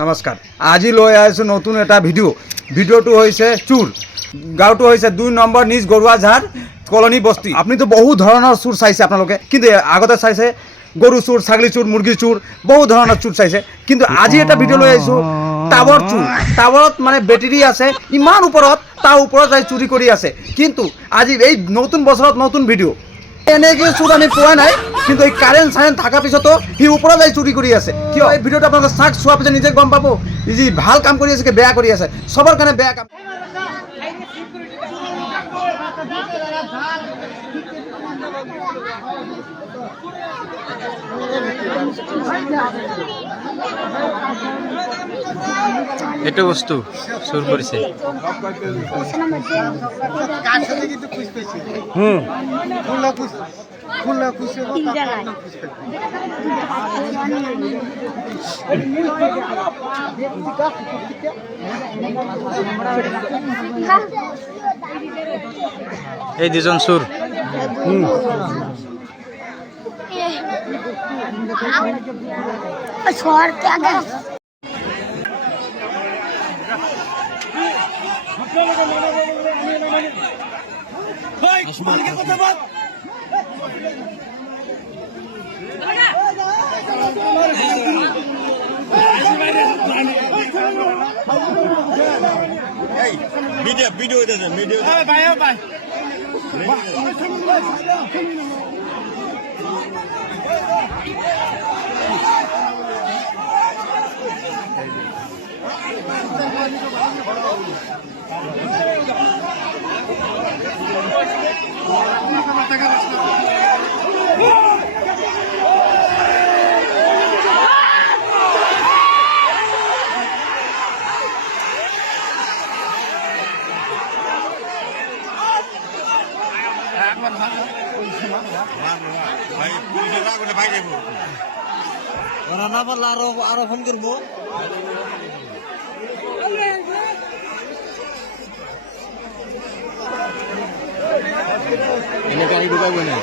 নমস্কাৰ আজি লৈ আহিছোঁ নতুন এটা ভিডিঅ'টো হৈছে চুৰ গাঁওটো হৈছে 2 নম্বৰ নিজ গৰুৱাঝাৰ কলনী বস্তি। আপুনিতো বহু ধৰণৰ চুৰ চাইছে আপোনালোকে, কিন্তু আগতে চাইছে গৰু চুৰ, ছাগলী চুৰ, মুৰ্গী চুৰ, বহু ধৰণৰ চুৰ চাইছে। কিন্তু আজি এটা ভিডিঅ' লৈ আহিছোঁ টাৱাৰ চুৰ। টাৱাৰত মানে বেটেৰী আছে, ইমান ওপৰত, তাৰ ওপৰত যাই চুৰি কৰি আছে। কিন্তু আজি এই নতুন বছৰত নতুন ভিডিঅ' এনেকৈ চুৰ আমি পোৱা নাই, কিন্তু এই কাৰেণ্ট থকাৰ পিছতো সি ওপৰত যাই চুৰি কৰি আছে। কিয় এই ভিডিঅ'টো আপোনালোকে চাওক, চোৱাৰ পিছত নিজে গম পাব যি ভাল কাম কৰি আছে কি বেয়া কৰি আছে। চবৰ কাৰণে বেয়া কাম। এইটো বস্তু চুৰ কৰিছে। এই দুজন চুৰ। Video itu aja, video. Bye. ভাই পুলিশে যা করে ভাই দেব ওরা না পারলে আরো ফোন করবো। এনে গাড়ি ঢুকাবো না।